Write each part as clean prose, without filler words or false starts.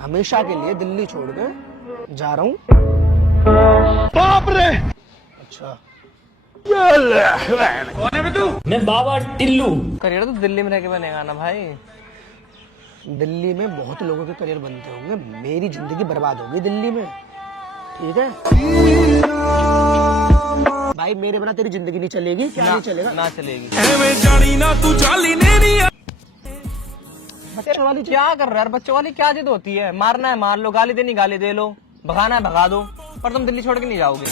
हमेशा के लिए दिल्ली छोड़ के जा रहा हूँ। बाप रे! अच्छा कौन है बे तू? मैं बाबा टिल्लू। करियर तो दिल्ली में रह के बनेगा ना भाई। दिल्ली में बहुत लोगों के करियर बनते होंगे, मेरी जिंदगी बर्बाद होगी दिल्ली में, ठीक है भाई। मेरे बिना तेरी जिंदगी नहीं चलेगी। क्या नहीं चलेगा? ना चलेगी। बच्चे वाली क्या कर रहा है यार? बच्चों वाली क्या जिद होती है? मारना है मार लो, गाली देनी गाली दे लो, भगाना है भगा दो, पर तुम दिल्ली छोड़ के नहीं जाओगे।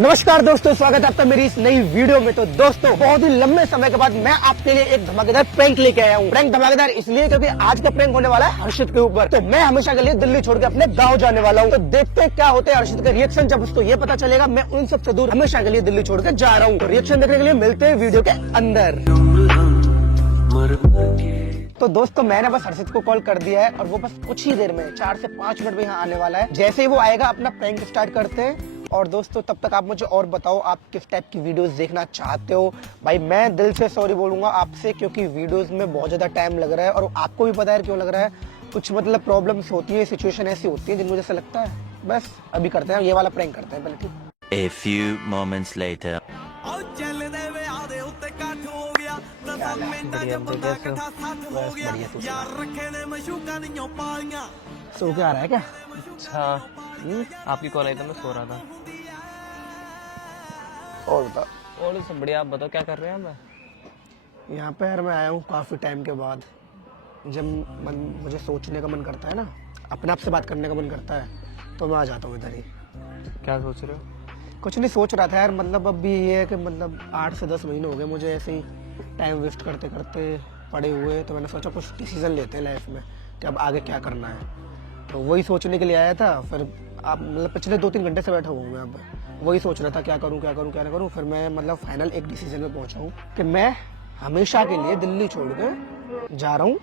नमस्कार दोस्तों, स्वागत है आपका मेरी इस नई वीडियो में। तो दोस्तों, बहुत ही लंबे समय के बाद मैं आपके लिए एक धमाकेदार प्रैंक लेके आया हूँ। प्रैंक धमाकेदार इसलिए क्योंकि आज का प्रैंक होने वाला है हर्षित के ऊपर। तो मैं हमेशा के लिए दिल्ली छोड़ के अपने गाँव जाने वाला हूँ। तो देखते हैं क्या होते हैं हर्षित का रिएक्शन जब उसको ये पता चलेगा मैं उन सबसे दूर हमेशा के लिए दिल्ली छोड़ के जा रहा हूँ। तो रिएक्शन देखने के लिए मिलते हैं वीडियो के अंदर। तो दोस्तों, मैंने बस हर्षित को कॉल कर दिया है और वो बस कुछ ही देर में 4 से 5 मिनट में यहाँ आने वाला है। जैसे ही वो आएगा अपना प्रैंक स्टार्ट करते हैं। और दोस्तों, तब तक आप मुझे और बताओ आप किस टाइप की वीडियोस देखना चाहते हो। भाई मैं दिल से सॉरी बोलूंगा आपसे, क्योंकि वीडियोस में बहुत ज्यादा टाइम लग रहा है और आपको भी पता है क्यों लग रहा है। कुछ मतलब प्रॉब्लम्स होती है, सिचुएशन ऐसी होती है जिनमें जैसे लगता है बस अभी करते हैं, ये वाला प्रैंक करते हैं पहले, ठीक। A few moments later. सो क्या आ रहा है क्या? अच्छा, आपकी कॉल आई तो मैं सो रहा था। और बताओ। और सब बढ़िया, आप बताओ क्या कर रहे हैं आप? यहाँ पे यार मैं आया हूँ काफी टाइम के बाद। जब मुझे सोचने का मन करता है ना, अपने आप से बात करने का मन करता है, तो मैं आ जाता हूँ इधर ही। क्या सोच रहे हो? कुछ नहीं सोच रहा था यार, मतलब अब भी ये है कि मतलब 8 से 10 महीने हो गए मुझे ऐसे ही टाइम वेस्ट करते करते पड़े हुए। तो मैंने सोचा कुछ डिसीजन लेते हैं लाइफ में कि अब आगे क्या करना है। तो वही सोचने के लिए आया था। फिर आप मतलब पिछले 2-3 घंटे से बैठा हुआ हूँ मैं, अब वही सोच रहा था क्या करूँ क्या करूँ क्या ना करूँ। फिर मैं मतलब फाइनल एक डिसीजन में पहुंचा हूँ कि मैं हमेशा के लिए दिल्ली छोड़ के जा रहा हूँ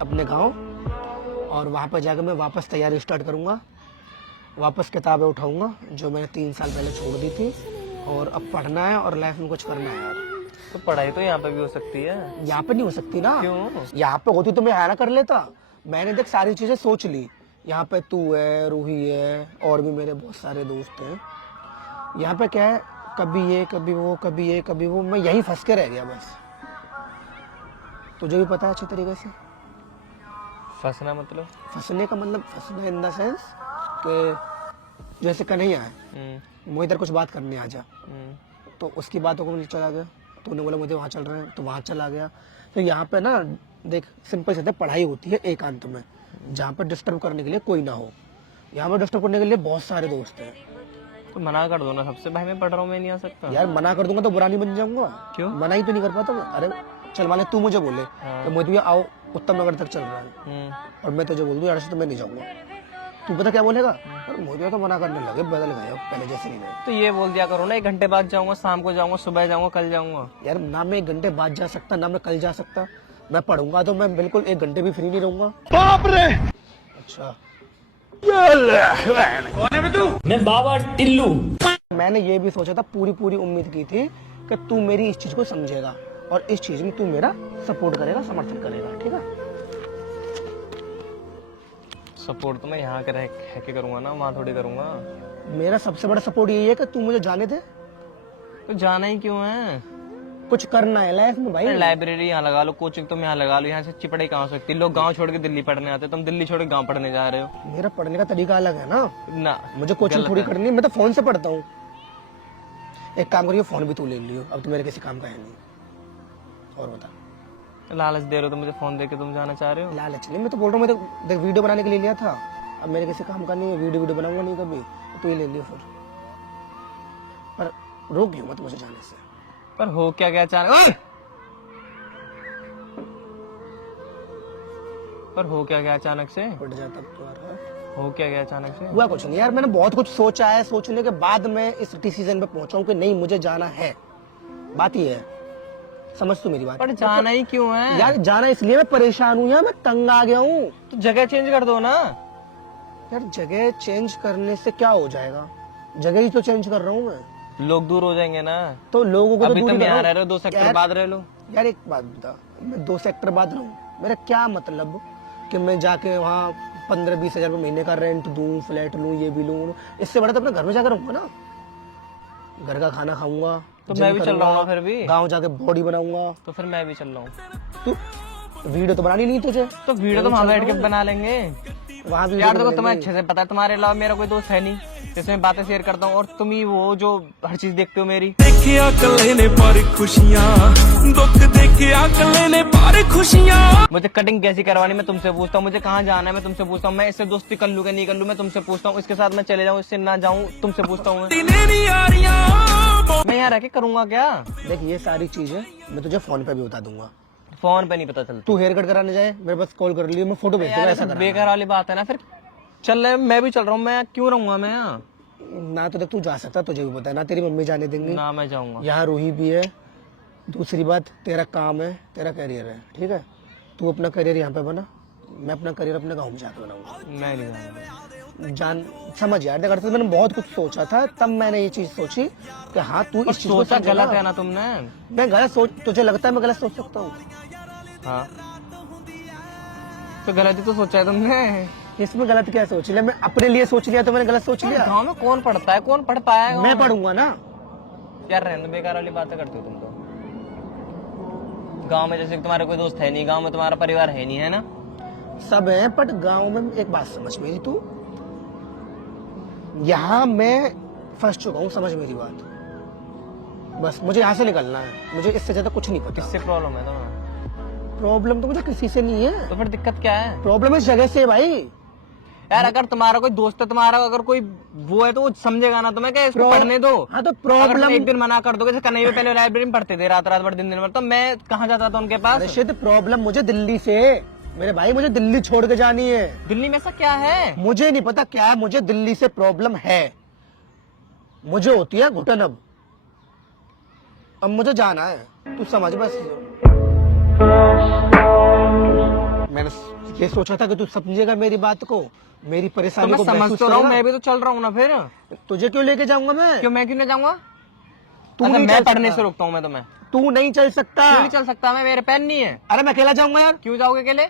अपने गाँव। और वहाँ पर जाकर मैं वापस तैयारी स्टार्ट करूँगा, वापस किताबें उठाऊंगा जो मैंने 3 साल पहले छोड़ दी थी। और अब पढ़ना है और लाइफ में कुछ करना है यार। तो पढ़ाई तो यहाँ पे भी हो सकती है। यहाँ पे नहीं हो सकती ना। क्यों? यहाँ पे होती तो मैं यहाँ ना कर लेता। मैंने देख सारी चीजें सोच ली। यहाँ पे तू है, रूही है, और भी मेरे बहुत सारे दोस्त हैं। यहाँ पे क्या है, कभी ये कभी वो, कभी ये कभी वो, मैं यहीं फंस के रह गया बस। तुझे भी पता है अच्छी तरीके से। फंसना मतलब? फंसने का मतलब फंसना इन द सेंस कि जैसे कन्हैया है, वो इधर कुछ बात करने आ जा, तो उसकी बातों को मुझे चला गया। तो उन्हें बोला मुझे वहाँ चल रहे हैं, तो वहाँ चला गया। तो यहाँ पे ना देख, सिंपल से पढ़ाई होती है एकांत में, जहाँ पर डिस्टर्ब करने के लिए कोई ना हो। यहाँ पर डिस्टर्ब करने के लिए बहुत सारे दोस्त हैं। तो मना कर दो ना सबसे, भाई मैं पढ़ रहा हूँ, मैं नहीं आ सकता। यार मना कर दूंगा तो बुरा नहीं बन जाऊंगा? क्यों? मना ही तो नहीं कर पाता मैं। अरे चल मान ले तू मुझे बोले तो मुझे आओ उत्तम नगर तक चल रहा है, और मैं तुझे बोल दूं यार तो मैं नहीं जाऊंगा, तू पता क्या बोलेगा? और मुझे तो मना करने लगे, बदल गए पहले जैसे नहीं गए। तो ये बोल दिया करो ना, 1 घंटे बाद जाऊंगा, शाम को जाऊंगा, सुबह जाऊंगा, कल जाऊंगा। यार ना मैं 1 घंटे बाद जा सकता, ना मैं कल जा सकता। मैं पढ़ूंगा तो मैं बिल्कुल 1 घंटे भी फ्री नहीं रहूंगा। बाप रे! अच्छा, कौन है बे तू? मैं बाबा टिल्लू। मैंने ये भी सोचा था, पूरी उम्मीद की थी कि तू मेरी इस चीज को समझेगा और इस चीज में तू मेरा सपोर्ट करेगा, समर्थन करेगा, ठीक है? सपोर्ट तो मैं यहाँ के रह के करूंगा ना, वहाँ थोड़ी करूंगा। मेरा सबसे बड़ा सपोर्ट यही है कि तू मुझे जाने दे। तो जाना ही क्यों है? कुछ करना है लाइफ में भाई। लाइब्रेरी यहाँ लगा लो, कोचिंग तुम यहाँ लगा लो, यहाँ से चिपड़े कहाँ हो सकती। लोग गांव छोड़ के दिल्ली पढ़ने आते, तुम दिल्ली छोड़ के गांव पढ़ने जा रहे हो। मेरा पढ़ने का तरीका अलग है ना। मुझे कोचिंग थोड़ी करनी है, मैं तो फोन से पढ़ता हूँ। एक काम करिए, फोन भी तू ले लियो, अब तो मेरे किसी काम का है नहीं। और बता। लालच दे रहे हो तो मुझे फोन देके तुम जाना चाह रहे हो? लालच नहीं, मैं तो बोल रहा हूँ, मैं तो देख वीडियो बनाने के लिए लिया था, अब मेरे किसी काम का नहीं है, वीडियो बनाऊंगा नहीं कभी, तो ये ले लियो फिर। पर रोक लियो मत मुझे जाने से। पर हो क्या क्या अचानक? पर हो क्या क्या अचानक से? उठ जाता तुम्हारा। हो क्या गया अचानक से? हुआ कुछ नहीं यार, मैंने बहुत कुछ सोचा है, सोचने के बाद मैं इस डिसीजन पे पहुंचा हूँ कि नहीं मुझे जाना है। बात ये है, समझ तू मेरी बात। पर जाना ही क्यों है यार? जाना इसलिए मैं परेशान हूँ यार, मैं तंग आ गया हूँ। तो जगह चेंज कर दो ना। यार जगह चेंज करने से क्या हो जाएगा? जगह ही तो चेंज कर रहा हूँ मैं। लोग दूर हो जाएंगे ना। तो लोगों को तो अभी दूर तुम ही यहाँ करो। रह रहे हो, 2 सेक्टर यार- बाद रह लो। यार एक बात बता, मैं 2 सेक्टर बाद रहूं, मेरा क्या मतलब कि मैं जाके वहाँ 15-20 हजार रुपये महीने का रेंट दूं, फ्लैट लूं, ये भी लूं। इससे बड़ा तो अपने घर में जाकर रहूंगा ना, घर का खाना खाऊंगा। तो मैं भी चल रहा हूँ ना फिर भी। गाँव जाके बॉडी बनाऊंगा। तो फिर मैं भी चल रहा हूँ। तू वीडियो तो बनानी नहीं तुझे, तो वीडियो तो वहाँ बैठ के बना लेंगे। वहाँ भी यार देखो तुम्हें अच्छे से पता है, तुम्हारे अलावा मेरा कोई दोस्त है नहीं जिसमें बातें शेयर करता हूँ, और तुम ही वो जो हर चीज देखते हो मेरी। देखिया कले ने पर खुशियां, दुख देखिया कले ने पर खुशियां। मुझे कटिंग कैसी करवानी मैं तुमसे पूछता हूँ, मुझे कहाँ जाना है मैं तुमसे पूछता हूँ, मैं इससे दोस्ती कर लूँ कि नहीं कर लूँ मैं तुमसे पूछता हूँ, इसके साथ मैं चले जाऊँ इससे ना जाऊँ तुमसे पूछता हूँ। मैं यहाँ रह के करूंगा क्या? देख ये सारी चीजें मैं तुझे फोन पे भी बता दूंगा। फोन पे नहीं पता चलता। तू हेयर कट कराने जाए, मेरे पास कॉल कर लियो, मैं फोटो भेज दूंगा। यार ऐसा ऐसा करा बेकार वाली बात है ना। फिर चल रहे, मैं भी चल रहा हूँ, मैं क्यों रहूंगा मैं यहाँ? ना तो देख तू जा सकता, तुझे भी पता है ना, तेरी मम्मी जाने देंगी ना मैं जाऊंगा। यहाँ रूही भी है। दूसरी बात, तेरा काम है, तेरा करियर है, ठीक है। तू अपना करियर यहाँ पे बना, मैं अपना करियर अपने गाँव में जाकर बनाऊंगा। मैं नहीं जाऊंगा। जान समझ यार, देख मैंने बहुत कुछ सोचा था, तब मैंने ये चीज सोची कि हाँ तू इस चीज को सोचा समझेगा। गलत है ना तुमने? मैं गलत सोच, तुझे लगता है मैं गलत सोच सकता हूँ? हाँ तो गलत ही तो सोचा है तुमने। इसमें गलत क्या सोच लिया? मैं अपने लिए सोच लिया तो मैंने गलत सोच लिया? गाँव में कौन पढ़ता है, कौन पढ़ पाया है? मैं पढ़ूंगा ना। यार रहने दो, बेकार वाली बातें करते हो तुम तो। गांव में जैसे कि तुम्हारे कोई दोस्त है नहीं, गांव में तुम्हारा परिवार है नहीं, है ना? सब है, बट गांव में एक बात समझ मेरी, तू यहाँ मैं फंस चुका हूँ, समझ मेरी बात। बस मुझे यहाँ से निकलना है, मुझे इससे ज्यादा कुछ नहीं पता। किससे प्रॉब्लम है तुम्हें? प्रॉब्लम तो मुझे किसी से नहीं है। तो फिर दिक्कत क्या है? प्रॉब्लम इस जगह से है भाई। यार अगर तुम्हारा कोई दोस्त है, तुम्हारा अगर कोई वो है तो वो समझेगा ना तुम्हें, क्या इसको पढ़ने दो। हाँ तो अगर प्रॉब्लम तुम एक दिन मना कर दोगे, जैसे कन्हैया पहले लाइब्रेरी में पढ़ते थे रात रात भर दिन दिन भर, तो मैं कहाँ जाता था उनके पास? रशीद, प्रॉब्लम मुझे दिल्ली से, मेरे भाई मुझे दिल्ली छोड़ के जानी है। दिल्ली में ऐसा क्या है? मुझे नहीं पता क्या है, मुझे दिल्ली से प्रॉब्लम है। मुझे होती है घुटन अब मुझे जाना है, तू समझ। बस मैंने ये सोचा था कि तू समझेगा मेरी बात को, मेरी तो परेशानी मैं को समझ महसूस तो रहा हूँ, करेगा। मैं भी तो चल रहा हूँ ना। फिर तुझे क्यों लेके जाऊंगा मैं? क्यों, मैं क्यों नहीं जाऊंगा? तू अच्छा, नहीं मैं चल पढ़ने सकता। से रोकता हूँ मैं तुम्हें? तू नहीं चल सकता। क्यों नहीं चल सकता मैं? मेरे पेन नहीं है। अरे मैं अकेला जाऊंगा यार। क्यों जाओगे अकेले?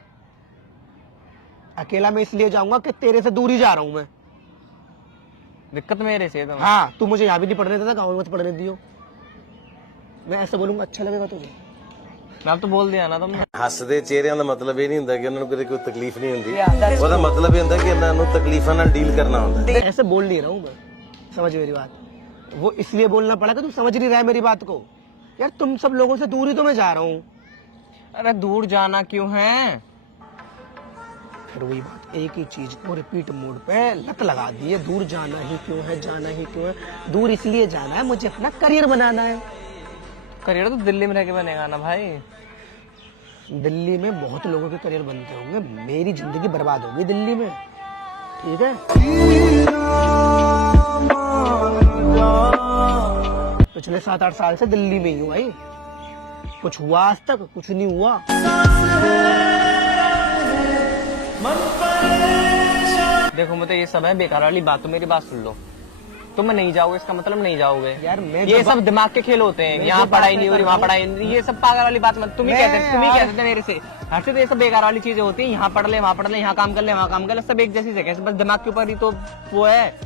अकेला मैं इसलिए जाऊंगा कि तेरे से दूर ही जा रहा हूँ मैं। दिक्कत मेरे से है तुम्हें। हाँ, तू मुझे यहाँ भी नहीं पढ़ने देता, गाँव में मत पढ़ने दियो। मैं ऐसे बोलूंगा, अच्छा लगेगा तुझे? मैं अब तो बोल दिया ना तुमने। ਹੱਸਦੇ ਚਿਹਰਿਆਂ ਦਾ ਮਤਲਬ ਇਹ ਨਹੀਂ ਹੁੰਦਾ ਕਿ ਉਹਨਾਂ ਨੂੰ ਕਦੇ ਕੋਈ ਤਕਲੀਫ ਨਹੀਂ ਹੁੰਦੀ ਉਹਦਾ ਮਤਲਬ ਇਹ ਹੁੰਦਾ ਕਿ ਇਹਨਾਂ ਨੂੰ ਤਕਲੀਫਾਂ ਨਾਲ ਡੀਲ ਕਰਨਾ ਹੁੰਦਾ ऐसे बोल नहीं रहा हूँ मैं, समझ मेरी बात। वो इसलिए बोलना पड़ा कि तू समझ नहीं रहा है मेरी बात को। यार तुम सब लोगों से दूर ही तो मैं जा रहा हूँ। अरे दूर जाना क्यों है? फिर वही बात, एक ही चीज को रिपीट मोड पे लत लगा दी है। दूर जाना ही क्यों है, जाना ही क्यों है? दूर इसलिए जाना है, मुझे अपना करियर बनाना है। करियर तो दिल्ली में रह के बनेगा ना भाई। दिल्ली में बहुत लोगों के करियर बनते होंगे, मेरी जिंदगी बर्बाद होगी दिल्ली में, ठीक है? पिछले 7-8 साल से दिल्ली में ही हूँ भाई, कुछ हुआ आज तक? कुछ नहीं हुआ। देखो मुझे ये सब है बेकार वाली बात, तो मेरी बात सुन लो। तुम नहीं जाओगे इसका मतलब नहीं जाओगे यार मैं ये जो सब दिमाग के खेल होते हैं। मैं यहाँ जो बात पढ़ाई मैं नहीं हो रही, कर वहाँ रहा पढ़ाई नहीं, ये सब पागल वाली बात मत। तुम ही मैं कहते थे मेरे से हर्षित, ये सब बेकार वाली चीजें होती हैं। यहाँ पढ़ ले, वहाँ पढ़ ले, यहाँ काम कर ले, वहाँ काम कर ले, सब एक जैसी जगह, बस दिमाग के ऊपर ही तो वो है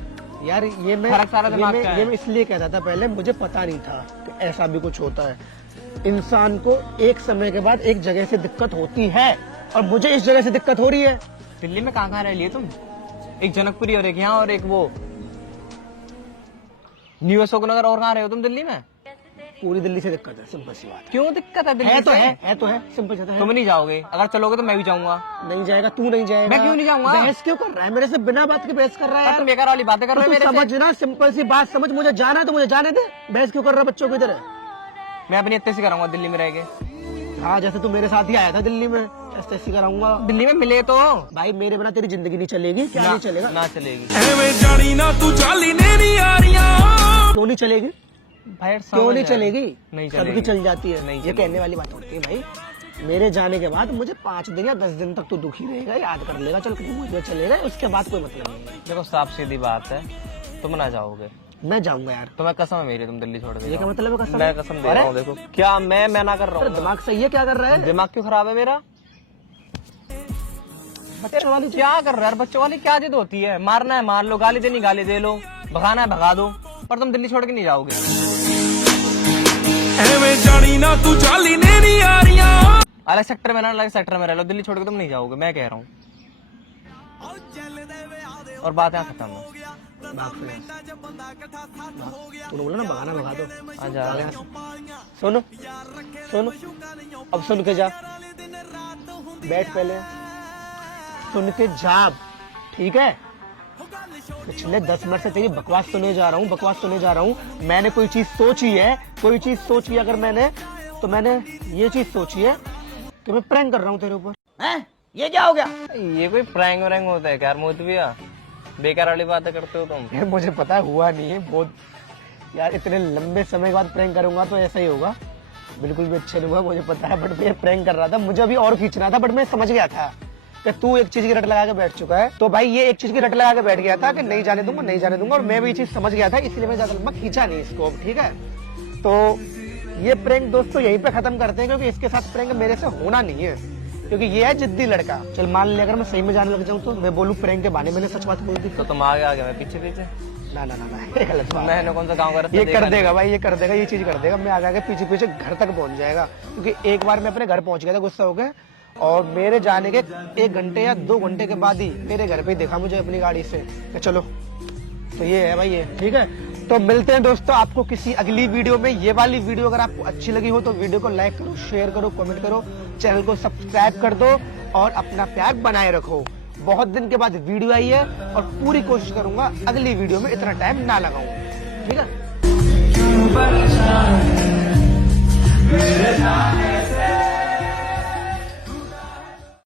यार। ये मैं फर्क सारा दिमाग का है। ये मैं इसलिए कहता था पहले, मुझे पता नहीं था कि ऐसा भी कुछ होता है। इंसान को एक समय के बाद एक जगह से दिक्कत होती है, और मुझे इस जगह से दिक्कत हो रही है। दिल्ली में कहाँ रह लिए तुम? एक जनकपुरी और एक यहाँ और एक वो न्यू अशोक नगर, और कहाँ रहे हो तुम दिल्ली में? पूरी दिल्ली से दिक्कत है, सिंपल सी बात क्यों दिक्कत है दिल्ली है। तो से? है तो है, सिंपल सी बात है। तुम नहीं जाओगे, अगर चलोगे तो मैं भी जाऊंगा। नहीं जाएगा, तू नहीं जाएगा। मैं क्यों नहीं जाऊंगा? बहस क्यों कर रहा है मेरे से? बिना बात के बहस कर रहा है तुम यार। बेकार वाली बातें कर रहे हो तो मेरे तू से। समझ ना, सिंपल सी बात समझ। मुझे जाना है तो मुझे जाने दे, बहस क्यों कर रहा है बच्चों की तरह? मैं अपनी इतने से कराऊंगा दिल्ली में रह के। हाँ, जैसे तू मेरे साथ ही आया था दिल्ली में, ऐसे कराऊंगा। दिल्ली में मिले तो भाई मेरे बिना तेरी जिंदगी नहीं चलेगी। क्या नहीं चलेगा? ना चलेगी ਐਵੇਂ ਜਾਣੀ ਨਾ ਤੂੰ ਚਾਲੀ ਨੇ ਨਹੀਂ ਆ ਰਹੀਆਂ क्यों नहीं चलेगी? भाई यार, क्यों समझ नहीं यार। चलेगी? नहीं सबकी चलेगी। चल जाती है। नहीं ये चलेगी। कहने वाली बात होती है भाई। मेरे जाने के बाद मुझे 5 दिन या 10 दिन तक तो दुखी रहेगा, याद कर लेगा, चल कहीं मुझे चलेगा, उसके बाद कोई मतलब नहीं है। देखो साफ सीधी बात है, तुम ना जाओगे। मैं जाऊंगा यार। तो मैं कसम है मेरी, तुम दिल्ली छोड़ के ये क्या जाओ। मतलब है कसम? मैं कसम दे रहा हूँ, देखो क्या मैं ना कर रहा अरे हूँ। दिमाग सही है, क्या कर रहा है? दिमाग क्यों खराब है मेरा? बच्चे वाली क्या कर रहा है यार? बच्चों वाली क्या जिद होती है? मारना है मार लो, गाली देनी गाली दे लो, भगाना है भगा दो, पर तुम दिल्ली छोड़ के नहीं जाओगे। ਐਵੇਂ ਜਾਣੀ ਨਾ ਤੂੰ ਚਾਲੀ ਨੇ ਨੀ ਆਰੀਆਂ अलग सेक्टर में ना, अलग सेक्टर में रह लो, दिल्ली छोड़ के तुम नहीं जाओगे, मैं कह रहा हूँ। और बात यहाँ खत्म है। तूने बोला ना भगाना भगा दो। आजा। सुनो सुनो, अब सुन के जा, बैठ पहले, सुन के जा, ठीक है? पिछले 10 मिनट से तेरी बकवास सुने जा रहा हूँ, बकवास सुने जा रहा हूँ। मैंने कोई चीज सोची है, कोई चीज सोची है अगर मैंने, तो मैंने ये चीज सोची है कि मैं प्रैंक कर रहा हूँ तेरे ऊपर। हैं? ये क्या हो गया? ये कोई प्रैंक व्रैंक होता है क्या यार मोतविया? बेकार वाली बातें करते हो तुम। यार मुझे पता है हुआ नहीं है, बहुत यार इतने लंबे समय के बाद प्रैंक करूंगा तो ऐसा ही होगा, बिल्कुल भी अच्छा नहीं हुआ, मुझे पता है। बट मैं प्रैंक कर रहा था, मुझे अभी और खींचना था, बट मैं समझ गया था कि तू एक चीज की रट लगा के बैठ चुका है। तो भाई ये एक चीज की रट लगा के बैठ गया था कि नहीं जाने दूंगा, नहीं जाने दूंगा, और मैं भी ये चीज समझ गया था, इसलिए मैं ज्यादा लंबा खींचा नहीं इसको अब, ठीक है? तो ये प्रैंक दोस्तों यहीं पे खत्म करते हैं, क्योंकि इसके साथ प्रैंक मेरे से होना नहीं है, क्योंकि ये है जिद्दी लड़का। चल मान ले अगर मैं सही में जाने लग जाऊं तो मैं बोलूं प्रैंक के बहाने मैंने सच बात बोल दी तो तुम आगे आगे मैं पीछे पीछे। ना ना ना ना, ये गलत बात है। मैंने कौन सा काम करा था? ये देखा कर नहीं। देगा भाई, ये कर देगा, ये चीज कर देगा। मैं आगे आगे पीछे पीछे घर तक पहुंच जाएगा, क्योंकि एक बार मैं अपने घर पहुंच गया था गुस्सा हो गया, और मेरे जाने के 1 घंटे या 2 घंटे के बाद ही मेरे घर पे ही देखा मुझे अपनी गाड़ी से कि चलो। तो ये है भाई, ये ठीक है। तो मिलते हैं दोस्तों आपको किसी अगली वीडियो में। ये वाली वीडियो अगर आपको अच्छी लगी हो तो वीडियो को लाइक करो, शेयर करो, कमेंट करो, चैनल को सब्सक्राइब कर दो और अपना प्यार बनाए रखो। बहुत दिन के बाद वीडियो आई है और पूरी कोशिश करूंगा अगली वीडियो में इतना टाइम ना लगाऊं, ठीक है?